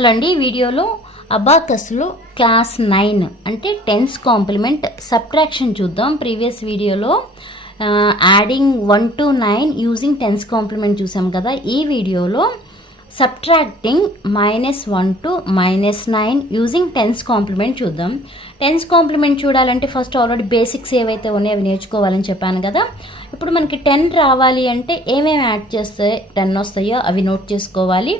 Hello అండి, ఈ వీడియోలో అబాకస్లో క్లాస్ 9 అంటే టెన్స్ కాంప్లిమెంట్ సబ్ట్రాక్షన్ చూద్దాం. ప్రీవియస్ వీడియోలో adding 1 to 9 using tens complement చూసాం కదా. ఈ వీడియోలో subtracting -1 to -9 using tens complement చూద్దాం. టెన్స్ కాంప్లిమెంట్ చూడాలంటే ఫస్ట్ ఆల్రెడీ బేసిక్స్ ఏవైతే ఉన్నాయో అవి నేర్చుకోవాలని చెప్పాను కదా. ఇప్పుడు మనకి 10 రావాలి అంటే ఏమేమి యాడ్ చేస్తే 10 వస్తాయో అవి నోట్ చేసుకోవాలి.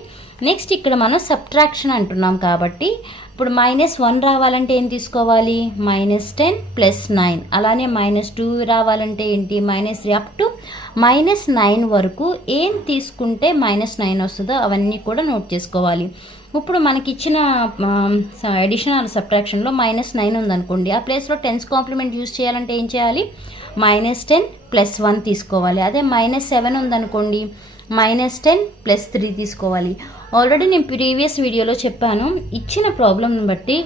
నెక్స్ట్ ఇక్కడ మనం సబ్ట్రాక్షన్ అంటున్నాం కాబట్టి ఇప్పుడు -1 రావాలంటే ఏం తీసుకోవాలి, -10 + 9. అలానే -2 రావాలంటే ఏంటి, -3 అప్ టు -9 వరకు ఏం తీసుకుంటే -9 వస్తుందో అవన్నీ కూడా నోట్ చేసుకోవాలి. ఇప్పుడు మనకి ఇచ్చిన అడిషనల్ సబ్ట్రాక్షన్లో -9 ఉందనుకోండి, ఆ ప్లేస్లో టెన్స్ కాంప్లిమెంట్ యూజ్ చేయాలంటే ఏం చేయాలి, -10 + 1 తీసుకోవాలి. అదే -7 ఉందనుకోండి, -10 + 3 తీసుకోవాలి. ఆల్రెడీ నేను ప్రీవియస్ వీడియోలో చెప్పాను, ఇచ్చిన ప్రాబ్లమ్ని బట్టి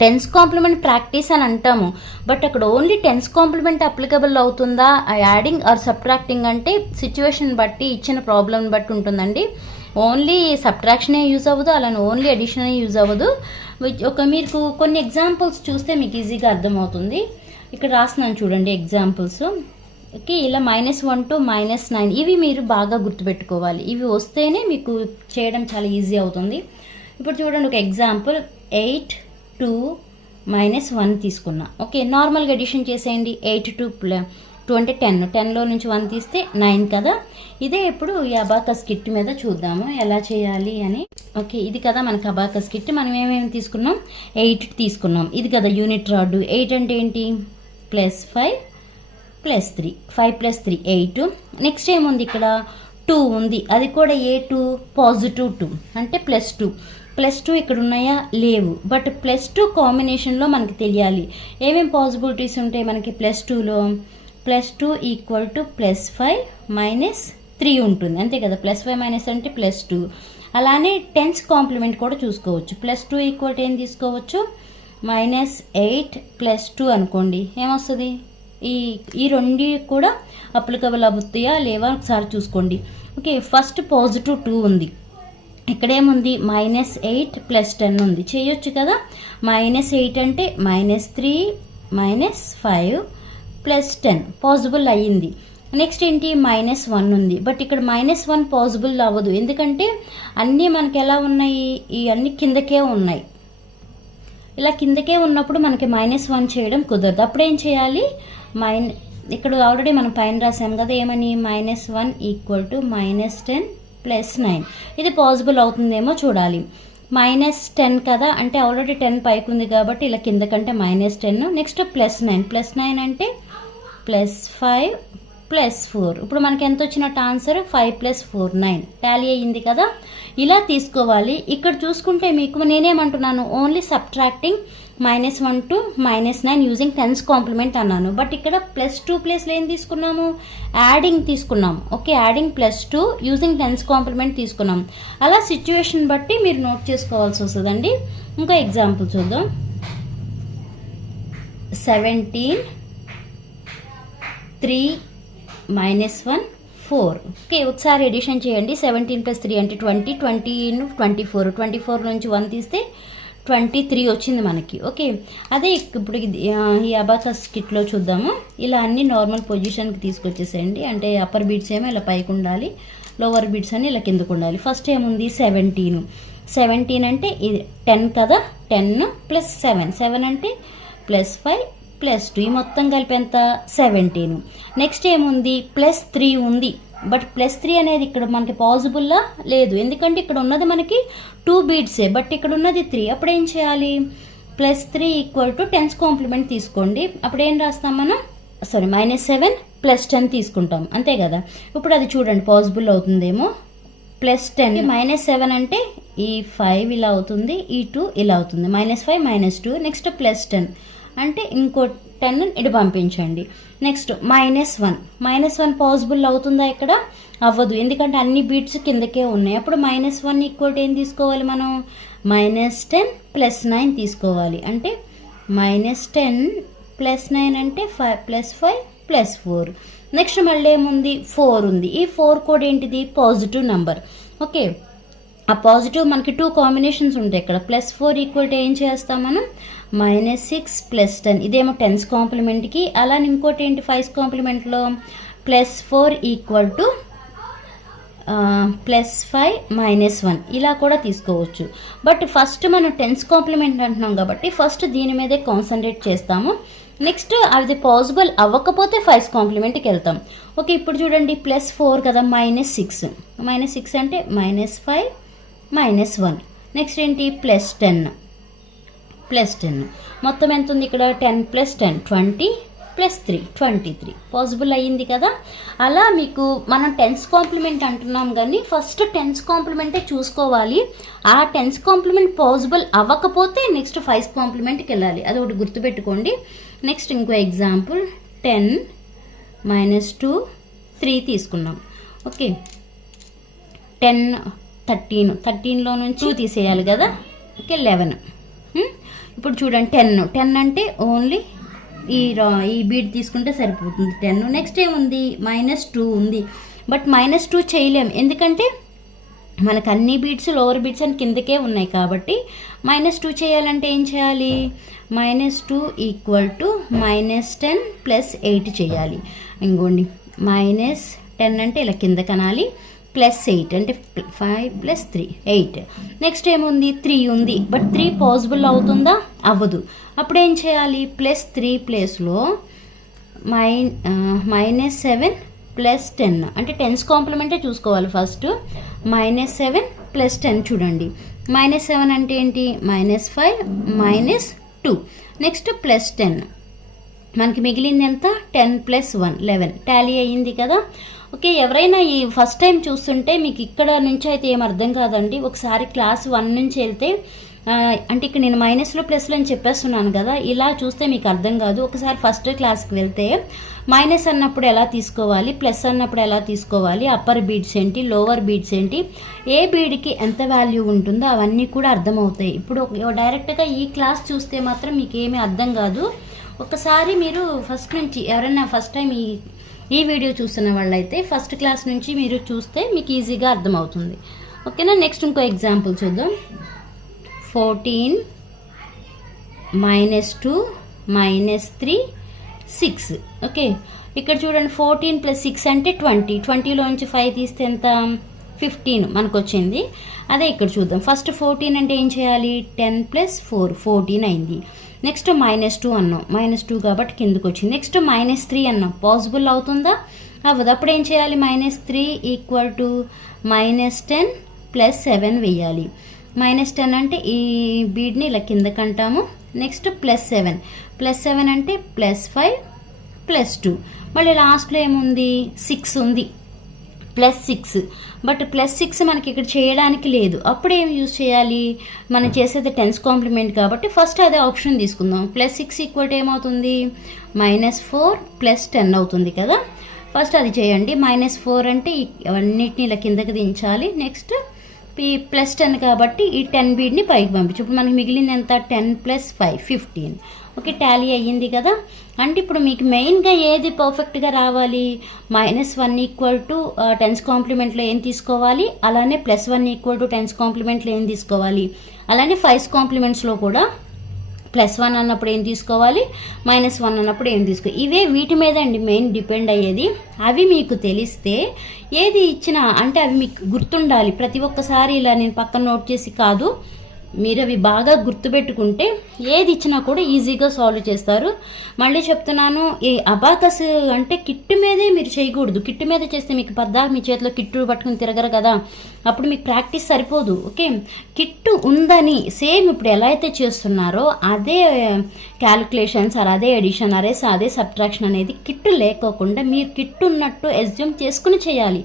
టెన్స్ కాంప్లిమెంట్ ప్రాక్టీస్ అని అంటాము, బట్ అక్కడ ఓన్లీ టెన్స్ కాంప్లిమెంట్ అప్లికబుల్ అవుతుందా, యాడింగ్ ఆర్ సబ్ట్రాక్టింగ్ అంటే సిచ్యువేషన్ బట్టి ఇచ్చిన ప్రాబ్లమ్ బట్టి ఉంటుందండి. ఓన్లీ సబ్ట్రాక్షనే యూజ్ అవ్వదు, అలానే ఓన్లీ అడిషనే యూజ్ అవ్వదు. మీకు కొన్ని ఎగ్జాంపుల్స్ చూస్తే మీకు ఈజీగా అర్థమవుతుంది. ఇక్కడ రాస్తున్నాను చూడండి ఎగ్జాంపుల్స్. ఓకే, ఇలా -1 to -9 ఇవి మీరు బాగా గుర్తుపెట్టుకోవాలి. ఇవి వస్తేనే మీకు చేయడం చాలా ఈజీ అవుతుంది. ఇప్పుడు చూడండి ఒక ఎగ్జాంపుల్, 8 to -1 తీసుకున్నా. ఓకే, నార్మల్గా ఎడిషన్ చేసేయండి. 8 to 2 అంటే 10లో నుంచి 1 తీస్తే 9 కదా. ఇదే ఇప్పుడు ఈ అబాకస్ కిట్ మీద చూద్దాము ఎలా చేయాలి అని. ఓకే, ఇది కదా మనకి అబాకస్ కిట్. మనం ఏమేమి తీసుకున్నాం, 8 తీసుకున్నాం. ఇది కదా యూనిట్ రాడ్. 8 అంటే ఏంటి, +5 + 3, 5 + 3 8. నెక్స్ట్ ఏముంది, ఇక్కడ 2 ఉంది, అది కూడా A2 +2 అంటే +2. +2 ఇక్కడ ఉన్నాయా, లేవు. బట్ +2 కాంబినేషన్లో మనకి తెలియాలి ఏమేమి పాసిబిలిటీస్ ఉంటాయి మనకి. +2లో +2 = +5 - 3 ఉంటుంది, అంతే కదా. +5 - అంటే +2. అలానే టెన్స్ కాంప్లిమెంట్ కూడా చూసుకోవచ్చు. +2 = ఏం తీసుకోవచ్చు, -8 + 2 అనుకోండి, ఏమొస్తుంది. ఈ రెండు కూడా అప్లికబుల్ అవుతాయా లేవా ఒకసారి చూసుకోండి. ఓకే, ఫస్ట్ +2 ఉంది. ఇక్కడ ఏముంది, -8 + 10 ఉంది, చేయొచ్చు కదా. -8 అంటే -3 - 5 + 10 పాసిబుల్ అయ్యింది. నెక్స్ట్ ఏంటి, -1 ఉంది. బట్ ఇక్కడ -1 పాసిబుల్ అవ్వదు, ఎందుకంటే అన్నీ మనకి ఎలా ఉన్నాయి, ఈ అన్ని కిందకే ఉన్నాయి. ఇలా కిందకే ఉన్నప్పుడు మనకి -1 చేయడం కుదరదు. అప్పుడు ఏం చేయాలి, ఇక్కడ ఆల్రెడీ మనం పైన రాసాం కదా, ఏమని, -1 = -10 + 9. ఇది పాసిబుల్ అవుతుందేమో చూడాలి. -10 కదా, అంటే ఆల్రెడీ 10 పైకి ఉంది కాబట్టి ఇలా కిందకంటే -10. నెక్స్ట్ +9, +9 అంటే +5 + 4. ఇప్పుడు మనకి ఎంత వచ్చినట్టు ఆన్సర్, 5 + 4 9 టాలీ అయ్యింది కదా. ఇలా తీసుకోవాలి. ఇక్కడ చూసుకుంటే మీకు నేనేమంటున్నాను, only subtracting -1 to -9 using tens complement అన్నాను. బట్ ఇక్కడ +2 ప్లేస్లో ఏం తీసుకున్నాము, యాడింగ్ తీసుకున్నాం. Okay, adding +2 using tens complement తీసుకున్నాం. అలా సిచ్యువేషన్ బట్టి మీరు నోట్ చేసుకోవాల్సి వస్తుందండి. ఇంకో ఎగ్జాంపుల్ చూద్దాం. 17 3 -1 4. ఓకే, ఒకసారి ఎడిషన్ చేయండి. 17 + 3 అంటే 20, 20 × 24, 24 నుంచి 1 తీస్తే 23 వచ్చింది మనకి. ఓకే, అదే ఇప్పుడు ఈ అబాకస్ కిట్లో చూద్దాము. ఇలా అన్ని నార్మల్ పొజిషన్కి తీసుకొచ్చేసేయండి. అంటే అప్పర్ బీట్స్ ఏమో ఇలా పైకి ఉండాలి, లోవర్ బీట్స్ అని ఇలా కిందకు ఉండాలి. ఫస్ట్ ఏముంది, 17 అంటే ఇది 10 కదా. 10 + 7, 7 అంటే +5 + 2, ఈ మొత్తం కలిపి ఎంత, 17. నెక్స్ట్ ఏముంది, +3 ఉంది. బట్ +3 అనేది ఇక్కడ మనకి పాసిబుల్లా లేదు, ఎందుకంటే ఇక్కడ ఉన్నది మనకి 2 బీట్సే, బట్ ఇక్కడ ఉన్నది 3. అప్పుడు ఏం చేయాలి, +3 = టెన్స్ కాంప్లిమెంట్ తీసుకోండి. అప్పుడు ఏం రాస్తాం మనం, -7 + 10 తీసుకుంటాం, అంతే కదా. ఇప్పుడు అది చూడండి పాసిబుల్ అవుతుందేమో. +10 -7 అంటే ఈ 5 ఇలా అవుతుంది, ఈ 2 ఇలా అవుతుంది. -5 - 2 నెక్స్ట్ +10 అంటే ఇంకో 10 ఇటు పంపించండి. నెక్స్ట్ -1 పాసిబుల్ అవుతుందా, ఇక్కడ అవ్వదు, ఎందుకంటే అన్ని బీట్స్ కిందకే ఉన్నాయి. అప్పుడు -1 = ఏం తీసుకోవాలి మనం, -10 + 9 తీసుకోవాలి. అంటే -10 + 9 అంటే +5 + 4. నెక్స్ట్ మళ్ళీ ఏముంది, 4 ఉంది. ఈ 4 కూడా ఏంటిది, పాజిటివ్ నెంబర్. ఓకే, ఆ పాజిటివ్ మనకి 2 కాంబినేషన్స్ ఉంటాయి ఇక్కడ. +4 ఈక్వల్ టు ఏం చేస్తాం మనం, -6 + 10. ఇదేమో 10's కాంప్లిమెంట్కి. అలానే ఇంకోటి ఏంటి 5's కాంప్లిమెంట్లో +4 ఈక్వల్ టు +5 -1 ఇలా కూడా తీసుకోవచ్చు. బట్ ఫస్ట్ మనం 10's కాంప్లిమెంట్ అంటున్నాం కాబట్టి ఫస్ట్ దీని మీదే కాన్సన్ట్రేట్ చేస్తాము. నెక్స్ట్ అది పాసిబుల్ అవ్వకపోతే 5's కాంప్లిమెంట్కి వెళ్తాం. ఓకే, ఇప్పుడు చూడండి +4 కదా, -6 అంటే -5 -1. నెక్స్ట్ ఏంటి +10 మొత్తం ఎంత ఉంది ఇక్కడ, 10 + 10 20 + 3 23 పాసిబుల్ అయ్యింది కదా. అలా మీకు మనం 10's కాంప్లిమెంట్ అంటున్నాం కానీ ఫస్ట్ 10's కాంప్లిమెంటే చూసుకోవాలి. ఆ 10's కాంప్లిమెంట్ పాసిబుల్ అవ్వకపోతే నెక్స్ట్ 5's కాంప్లిమెంట్కి వెళ్ళాలి. అది ఒకటి గుర్తుపెట్టుకోండి. నెక్స్ట్ ఇంకో ఎగ్జాంపుల్ 10 - 2 3 తీసుకున్నాం. ఓకే, 10 13లో నుంచి 2 తీసేయాలి కదా. ఓకే, 11. ఇప్పుడు చూడండి 10 అంటే ఓన్లీ ఈ బీడ్ తీసుకుంటే సరిపోతుంది 10. నెక్స్ట్ ఏముంది, -2 ఉంది. బట్ -2 చేయలేం, ఎందుకంటే మనకు అన్ని బీడ్స్ లోవర్ బీడ్స్ అని కిందకే ఉన్నాయి కాబట్టి -2 చేయాలంటే ఏం చేయాలి, -2 ఈక్వల్ టు -10 + 8 చేయాలి. ఇంకోండి -10 అంటే ఇలా కింద కనాలి, +8 అంటే 5 + 3 8. నెక్స్ట్ ఏముంది, 3 ఉంది. బట్ 3 పాసిబుల్ అవుతుందా, అవ్వదు. అప్పుడు ఏం చేయాలి, +3 ప్లేస్లో -7 + 10 అంటే 10's కాంప్లిమెంటే చూసుకోవాలి ఫస్ట్. -7 + 10 చూడండి, -7 అంటే ఏంటి, -5 -2. నెక్స్ట్ +10 మనకి మిగిలింది ఎంత, 10 + 1 11 టాలీ అయ్యింది కదా. ఓకే, ఎవరైనా ఈ ఫస్ట్ టైం చూస్తుంటే మీకు ఇక్కడ నుంచి అయితే ఏం అర్థం కాదండి. ఒకసారి క్లాస్ 1 నుంచి వెళ్తే అంటే ఇక్కడ నేను మైనస్లో ప్లస్లో అని చెప్పేస్తున్నాను కదా, ఇలా చూస్తే మీకు అర్థం కాదు. ఒకసారి ఫస్ట్ క్లాస్కి వెళ్తే మైనస్ అన్నప్పుడు ఎలా తీసుకోవాలి, ప్లస్ అన్నప్పుడు ఎలా తీసుకోవాలి, అప్పర్ బీడ్స్ ఏంటి, లోవర్ బీడ్స్ ఏంటి, ఏ బీడ్కి ఎంత వాల్యూ ఉంటుందో అవన్నీ కూడా అర్థమవుతాయి. ఇప్పుడు డైరెక్ట్గా ఈ క్లాస్ చూస్తే మాత్రం మీకు ఏమీ అర్థం కాదు. ఒకసారి మీరు ఫస్ట్ నుంచి ఎవరైనా ఫస్ట్ టైం ఈ వీడియో చూస్తున్న వాళ్ళైతే ఫస్ట్ క్లాస్ నుంచి మీరు చూస్తే మీకు ఈజీగా అర్థమవుతుంది. ఓకేనా. నెక్స్ట్ ఇంకో ఎగ్జాంపుల్ చూద్దాం. 14 -2 -3 6. ఓకే, ఇక్కడ చూడండి 14 + 6 అంటే 20. 20లోంచి 5 తీస్తే ఎంత, 15 మనకు వచ్చింది. అదే ఇక్కడ చూద్దాం. ఫస్ట్ 14 అంటే ఏం చేయాలి, 10 + 4 14 అయింది. నెక్స్ట్ -2 అన్నాం, -2 కాబట్టి కిందకు వచ్చింది. నెక్స్ట్ -3 అన్నాం, పాసిబుల్ అవుతుందా, అవ్వదు. అప్పుడు ఏం చేయాలి, -3 ఈక్వల్ టు -10 + 7 వేయాలి. -10 అంటే ఈ బీడ్ని ఇలా కిందకి అంటాము. నెక్స్ట్ +7 అంటే +5 +2. మళ్ళీ లాస్ట్లో ఏముంది, 6 ఉంది, +6. బట్ +6 మనకి ఇక్కడ చేయడానికి లేదు. అప్పుడు ఏం యూజ్ చేయాలి, మనం చేసేది 10's కాంప్లిమెంట్ కాబట్టి ఫస్ట్ అదే ఆప్షన్ తీసుకుందాం. +6 ఈక్వల్ టు ఏమవుతుంది, -4 + 10 అవుతుంది కదా. ఫస్ట్ అది చేయండి. -4 అంటే అన్నిటిని ఇలా కిందకి దించాలి. నెక్స్ట్ +10 కాబట్టి ఈ 10 బీడ్ని పైకి పంపించు. ఇప్పుడు మనకి మిగిలింది ఎంత, 10 + 5 15. ఓకే, టాలీ అయ్యింది కదా. అంటే ఇప్పుడు మీకు మెయిన్గా ఏది పర్ఫెక్ట్గా రావాలి, -1 ఈక్వల్ టు 10's కాంప్లిమెంట్లో ఏం తీసుకోవాలి, అలానే +1 ఈక్వల్ టు 10's కాంప్లిమెంట్లో ఏం తీసుకోవాలి, అలానే 5's కాంప్లిమెంట్స్లో కూడా +1 అన్నప్పుడు ఏం తీసుకోవాలి, -1 అన్నప్పుడు ఏం తీసుకోవాలి. ఇవే వీటి మీద అండి మెయిన్ డిపెండ్ అయ్యేది. అవి మీకు తెలిస్తే ఏది ఇచ్చినా అంటే అవి మీకు గుర్తుండాలి. ప్రతి ఒక్కసారి ఇలా నేను పక్కన నోట్ చేసి కాదు, మీరు అవి బాగా గుర్తుపెట్టుకుంటే ఏది ఇచ్చినా కూడా ఈజీగా సాల్వ్ చేస్తారు. మళ్ళీ చెప్తున్నాను, ఈ అబాకస్ అంటే కిట్టు మీదే మీరు చేయకూడదు. కిట్టు మీద చేస్తే మీకు మీ చేతిలో కిట్టు పట్టుకుని తిరగరు కదా, అప్పుడు మీకు ప్రాక్టీస్ సరిపోదు. ఓకే, కిట్టు ఉందని సేమ్ ఇప్పుడు ఎలా అయితే చేస్తున్నారో అదే క్యాలిక్యులేషన్స్ అదే ఎడిషన్ అదే సబ్ట్రాక్షన్ అనేది కిట్టు లేకోకుండా మీరు కిట్టు ఉన్నట్టు ఎస్యూమ్ చేసుకుని చేయాలి.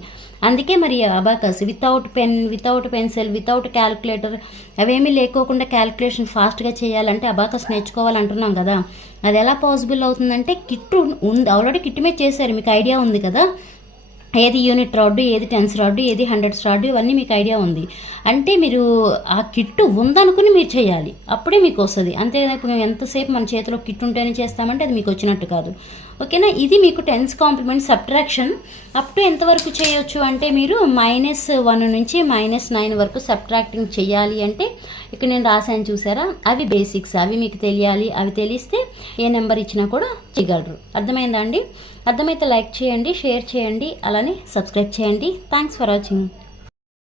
అందుకే మరి abacus without pen, without pencil, without calculator అవేమీ లేకోకుండా క్యాలిక్యులేషన్ ఫాస్ట్గా చేయాలంటే అబాకస్ నేర్చుకోవాలంటున్నాం కదా. అది ఎలా పాసిబుల్ అవుతుందంటే కిట్టు ఉంది, ఆల్రెడీ కిట్టు మీద చేశారు, మీకు ఐడియా ఉంది కదా. ఏది యూనిట్ రాడ్, ఏది టెన్స్ రాడ్, ఏది హండ్రెడ్స్ రాడ్, ఇవన్నీ మీకు ఐడియా ఉంది. అంటే మీరు ఆ కిట్టు ఉందనుకుని మీరు చేయాలి, అప్పుడే మీకు వస్తుంది. అంతే ఇప్పుడు ఎంతసేపు మన చేతిలో కిట్టు ఉంటేనే చేస్తామంటే అది మీకు వచ్చినట్టు కాదు. ఓకేనా. ఇది మీకు tens complement subtraction up to ఎంతవరకు చేయొచ్చు అంటే మీరు -1 నుంచి -9 వరకు సబ్ట్రాక్టింగ్ చేయాలి అంటే ఇక్కడ నేను రాశాను చూసారా, అవి బేసిక్స్, అవి మీకు తెలియాలి. అవి తెలిస్తే ఏ నెంబర్ ఇచ్చినా కూడా చేయగలరు. అర్థమైందా అండి? అర్థమైతే లైక్ చేయండి, షేర్ చేయండి, అలానే సబ్స్క్రైబ్ చేయండి. Thanks for watching.